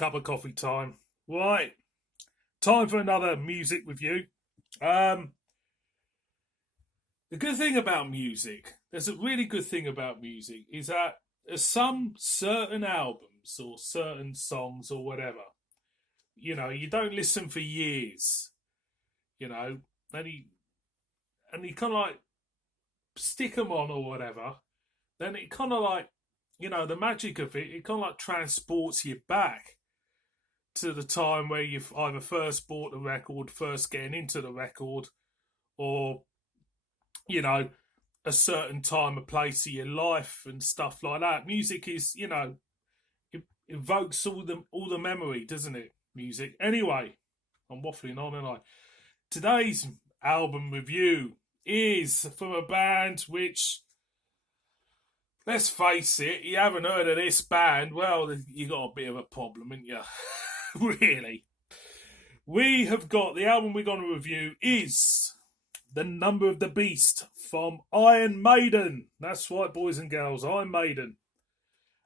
Cup of coffee time. Right. Time for another music review. The good thing about music, there's a really good thing about music, is that there's some certain albums or certain songs or whatever, you don't listen for years, you know, and you kind of like stick them on or whatever, then it kind of like, the magic of it kind of like transports you back to the time where you've either first bought the record, first getting into the record, or a certain time, a place of your life and stuff like that. Music is, it evokes all the memory, doesn't it? Music. Anyway, I'm waffling on, and today's album review is from a band which, let's face it, you haven't heard of this band, well, you got a bit of a problem, haven't you? Really. We have got, the album we're going to review is The Number of the Beast from Iron Maiden. That's right, boys and girls, Iron Maiden.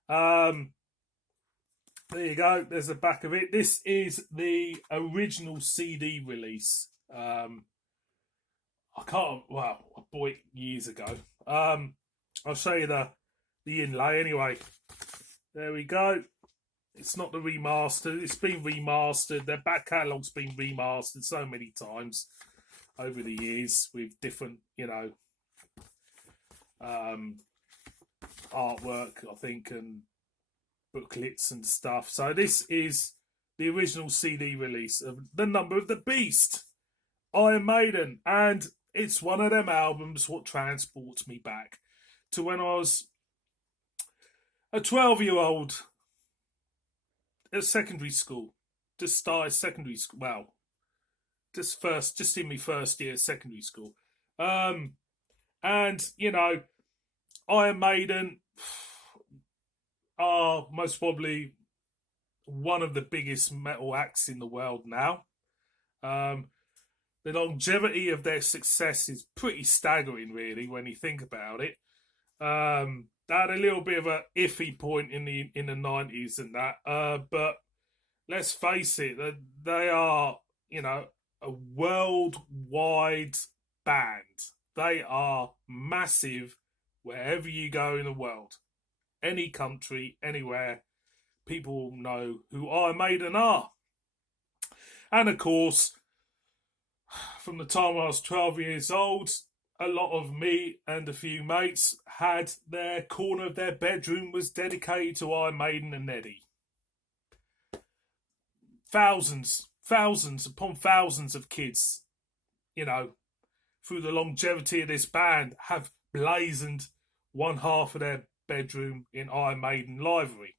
There you go, there's the back of it. This is the original CD release. I bought it years ago. I'll show you the inlay anyway. There we go. It's not the remastered. It's been remastered. Their back catalogue's been remastered so many times over the years with different, artwork, I think, and booklets and stuff. So this is the original CD release of The Number of the Beast, Iron Maiden, and it's one of them albums what transports me back to when I was a 12-year-old at secondary school. Just started secondary school. Well, just in my first year of secondary school. And, Iron Maiden are most probably one of the biggest metal acts in the world now. The longevity of their success is pretty staggering, really, when you think about it. They had a little bit of a iffy point in the 90s and that, but let's face it, they are, a worldwide band. They are massive wherever you go in the world. Any country, anywhere, people will know who Iron Maiden are. And of course, from the time I was 12 years old, a lot of me and a few mates had their corner of their bedroom was dedicated to Iron Maiden and Eddie. Thousands upon thousands of kids, through the longevity of this band, have blazoned one half of their bedroom in Iron Maiden livery.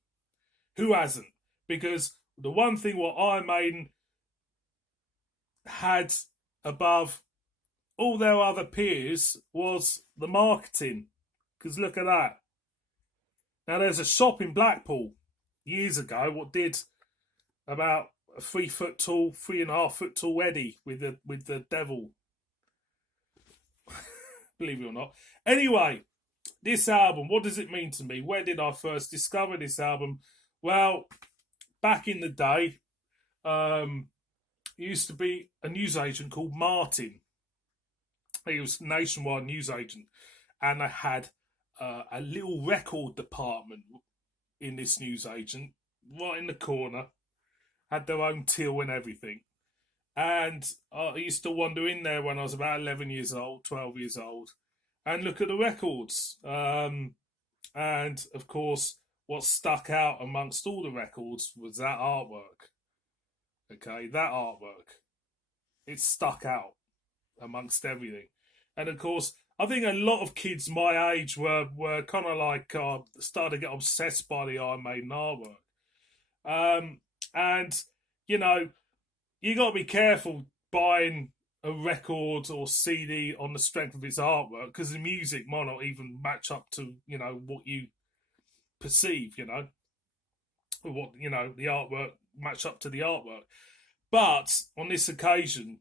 Who hasn't? Because the one thing what Iron Maiden had above all their other peers was the marketing. Because look at that. Now there's a shop in Blackpool years ago what did about a 3 foot tall, 3.5 foot tall Eddie with the devil. Believe it or not. Anyway, this album, what does it mean to me? Where did I first discover this album? Well, back in the day, there used to be a newsagent called Martin. He was a nationwide newsagent, and they had a little record department in this newsagent, right in the corner, had their own till and everything. And I used to wander in there when I was about 11 years old, 12 years old, and look at the records. And of course, what stuck out amongst all the records was that artwork. Okay, that artwork. It stuck out amongst everything. And of course, I think a lot of kids my age were kind of like started to get obsessed by the Iron Maiden artwork. And you got to be careful buying a record or CD on the strength of its artwork, because the music might not even match up to what you perceive. What the artwork match up to the artwork. But on this occasion,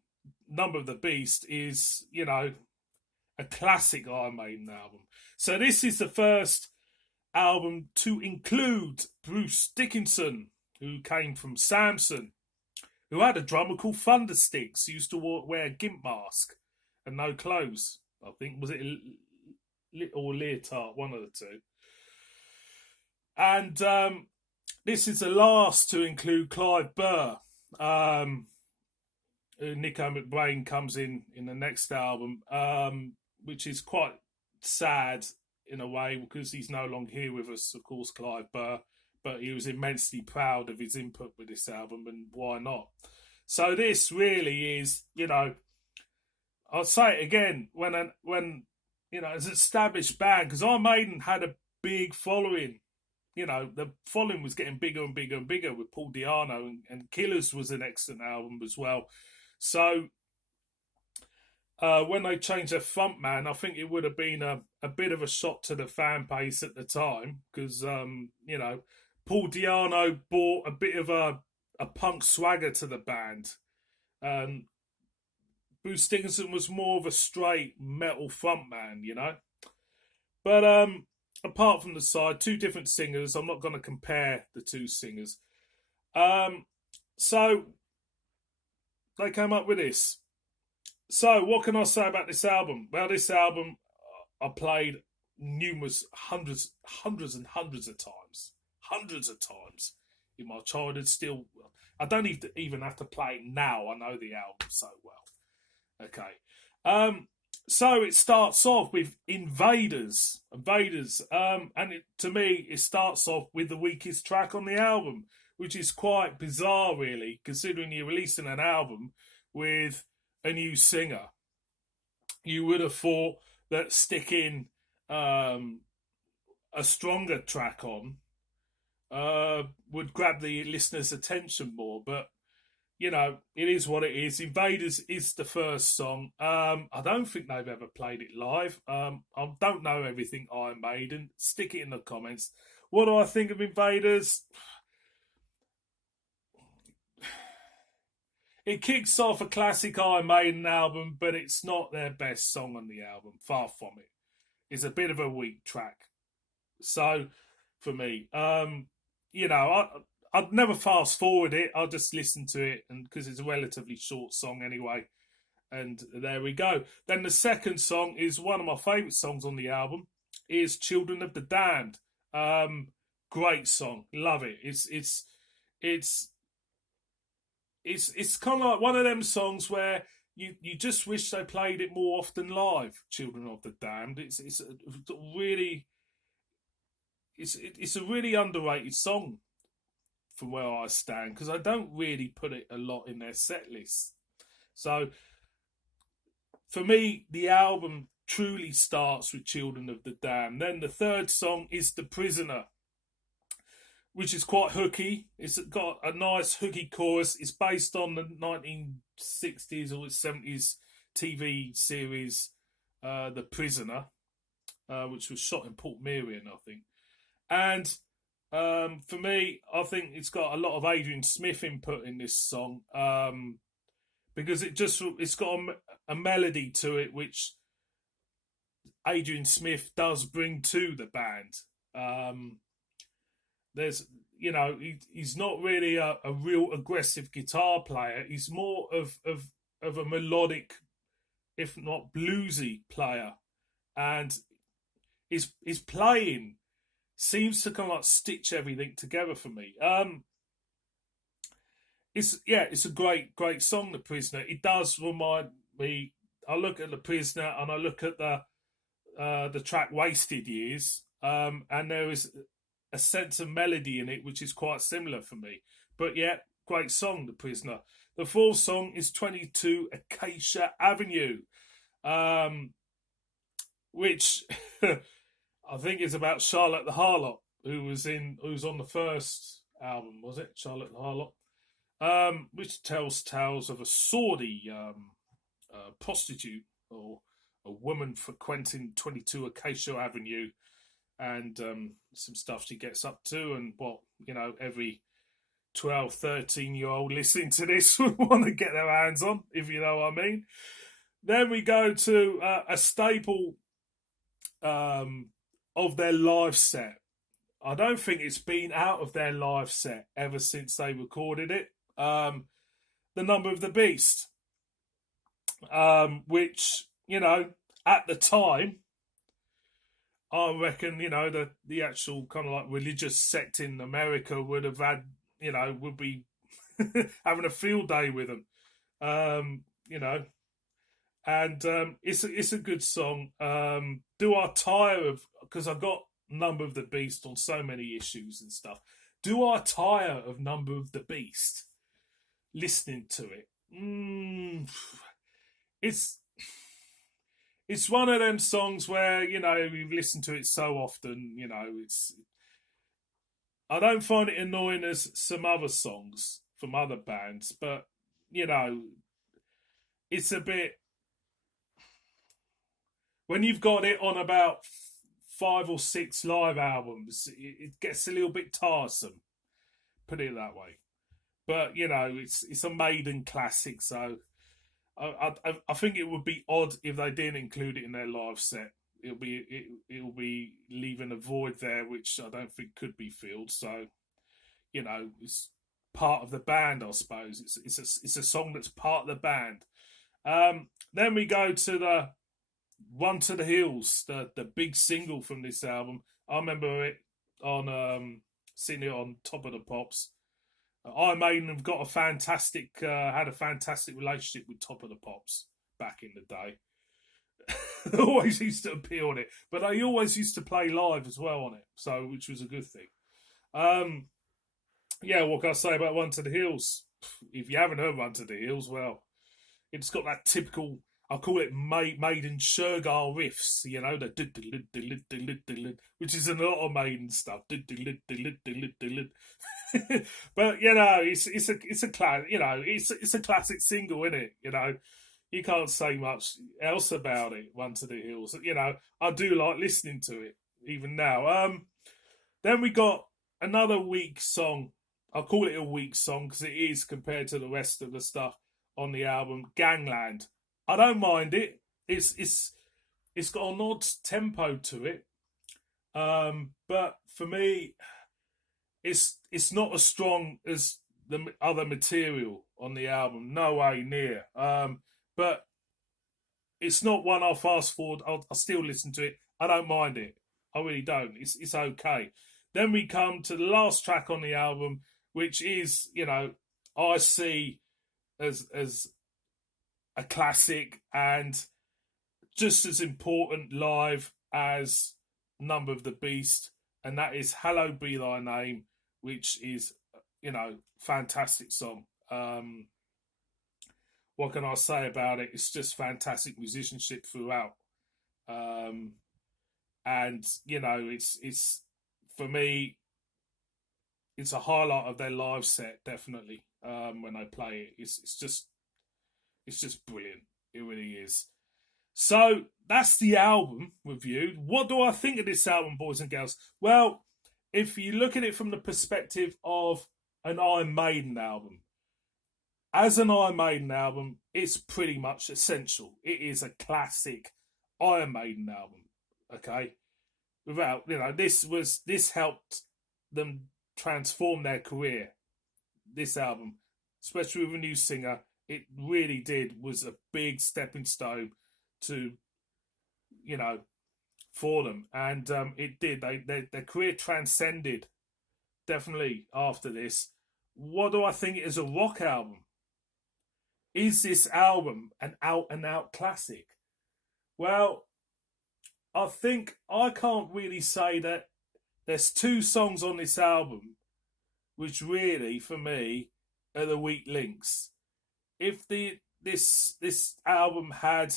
Number of the Beast is a classic Iron Maiden album. So this is the first album to include Bruce Dickinson who came from Samson, who had a drummer called Thundersticks, who used to wear a gimp mask and no clothes. I think, was it or leotard, one of the two. And this is the last to include Clive Burr. Nico McBrain comes in the next album, which is quite sad in a way because he's no longer here with us, of course, Clive Burr, but he was immensely proud of his input with this album, and why not? So this really is, I'll say it again, when as an established band, because our Maiden had a big following. The following was getting bigger and bigger and bigger with Paul Di'Anno, and Killers was an excellent album as well. So when they changed their frontman, I think it would have been a bit of a shock to the fan base at the time because, Paul Di'Anno brought a bit of a punk swagger to the band. Bruce Dickinson was more of a straight metal frontman, But apart from the side, two different singers. I'm not going to compare the two singers. So they came up with this. So what can I say about this album? Well, this album I played hundreds and hundreds of times in my childhood. Still, I don't even have to play it now. I know the album so well. Okay. So it starts off with Invaders, and to me, it starts off with the weakest track on the album, which is quite bizarre, really, considering you're releasing an album with a new singer. You would have thought that sticking a stronger track on would grab the listener's attention more, but it is what it is. Invaders is the first song. I don't think they've ever played it live. I don't know everything Iron Maiden. Stick it in the comments. What do I think of Invaders? It kicks off a classic Iron Maiden album, but it's not their best song on the album. Far from it. It's a bit of a weak track. So, for me, I'd never fast forward it. I'll just listen to it, and because it's a relatively short song anyway. And there we go. Then the second song is one of my favourite songs on the album. Is "Children of the Damned." Great song, love it. It's kind of like one of them songs where you just wish they played it more often live. "Children of the Damned." It's a really underrated song from where I stand, because I don't really put it a lot in their set list. So for me, the album truly starts with "Children of the Damned." Then the third song is "The Prisoner," which is quite hooky. It's got a nice hooky chorus. It's based on the 1960s or 70s TV series The Prisoner, which was shot in Port Merion, I think. And for me, I think it's got a lot of Adrian Smith input in this song, because it's got a melody to it which Adrian Smith does bring to the band. There's, he's not really a real aggressive guitar player. He's more of a melodic, if not bluesy, player, and his playing seems to kind of like stitch everything together for me. It's a great song, "The Prisoner." It does remind me. I look at "The Prisoner" and I look at the track "Wasted Years," and there is a sense of melody in it which is quite similar for me. But yeah, great song, "The Prisoner." The fourth song is 22 Acacia Avenue, which I think is about Charlotte the Harlot, who was on the first album, was it? Charlotte the Harlot, which tells tales of a sordid prostitute, or a woman frequenting 22 Acacia Avenue, and some stuff she gets up to, and what every 12, 13-year-old listening to this would want to get their hands on, if you know what I mean. Then we go to a staple of their live set. I don't think it's been out of their live set ever since they recorded it. The Number of the Beast, which, you know, at the time, I reckon, you know, the actual kind of like religious sect in America would have had, you know, would be having a field day with them. You know, and it's a good song. Do I tire of, because I've got Number of the Beast on so many issues and stuff. Do I tire of Number of the Beast listening to it? It's it's one of them songs where, you know, you've listened to it so often, you know, it's, I don't find it annoying as some other songs from other bands, but, you know, it's a bit, when you've got it on about 5 or 6 live albums, it gets a little bit tiresome. Put it that way. But you know, it's a Maiden classic, so I think it would be odd if they didn't include it in their live set. It'll be leaving a void there, which I don't think could be filled. So you know, it's part of the band, I suppose. It's a song that's part of the band. Then we go to the Run to the Hills, the big single from this album. I remember it on seeing it on Top of the Pops. Iron Maiden have got had a fantastic relationship with Top of the Pops back in the day. They always used to appear on it, but they always used to play live as well on it, so which was a good thing. Yeah, what can I say about Run to the Hills? If you haven't heard Run to the Hills, well, it's got that typical, I call it Maiden Shergar riffs, you know, which is a lot of Maiden stuff. But you know, it's a class, you know, it's a classic single, isn't it? You know, you can't say much else about it. Run to the Hills, you know, I do like listening to it even now. Then we got another weak song. I'll call it a weak song because it is compared to the rest of the stuff on the album. Gangland. I don't mind it. It's got an odd tempo to it. But for me, it's not as strong as the other material on the album. No way near. But it's not one I'll fast forward. I'll still listen to it. I don't mind it. I really don't. It's okay. Then we come to the last track on the album, which is, you know, I see as a classic and just as important live as Number of the Beast, and that is Hallowed Be Thy Name, which is, you know, fantastic song. What can I say about it? It's just fantastic musicianship throughout. And, you know, it's for me, it's a highlight of their live set, definitely. When they play it, it's just brilliant. It really is. So that's the album review. What do I think of this album, boys and girls? Well, if you look at it from the perspective of an Iron Maiden album, as an Iron Maiden album, it's pretty much essential. It is a classic Iron Maiden album. Okay, without, you know, this helped them transform their career. This album, especially with a new singer, it really was a big stepping stone to, you know, for them, and it did. Their career transcended definitely after this. What do I think it is? A rock album? Is this album an out and out classic? Well, I think I can't really say that. There's 2 songs on this album which really, for me, are the weak links. If this album had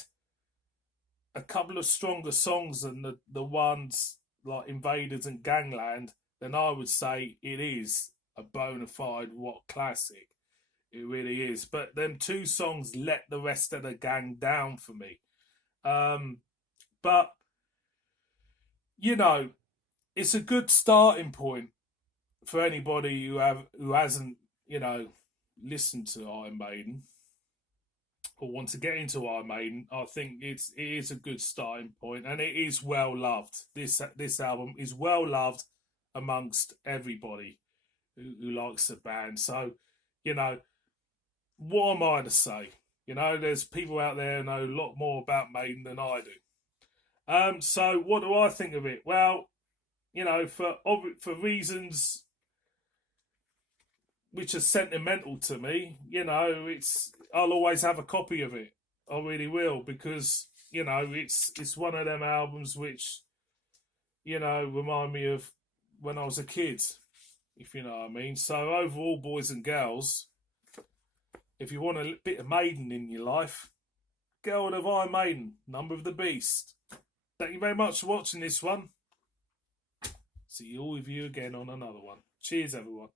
a couple of stronger songs than the ones like Invaders and Gangland, then I would say it is a bona fide rock classic. It really is. But them 2 songs let the rest of the gang down for me. But, you know, it's a good starting point for anybody who hasn't, you know, listened to Iron Maiden or want to get into Iron Maiden. I think it is a good starting point, and it is well loved. This album is well loved amongst everybody who likes the band. So, you know, what am I to say? You know, there's people out there who know a lot more about Maiden than I do. So what do I think of it? Well, you know, for reasons which are sentimental to me, you know, I'll always have a copy of it. I really will, because you know it's one of them albums which, you know, remind me of when I was a kid, if you know what I mean. So overall, boys and girls, if you want a bit of Maiden in your life, go on of Iron Maiden, Number of the Beast. Thank you very much for watching this one. See all of you again on another one. Cheers, everyone.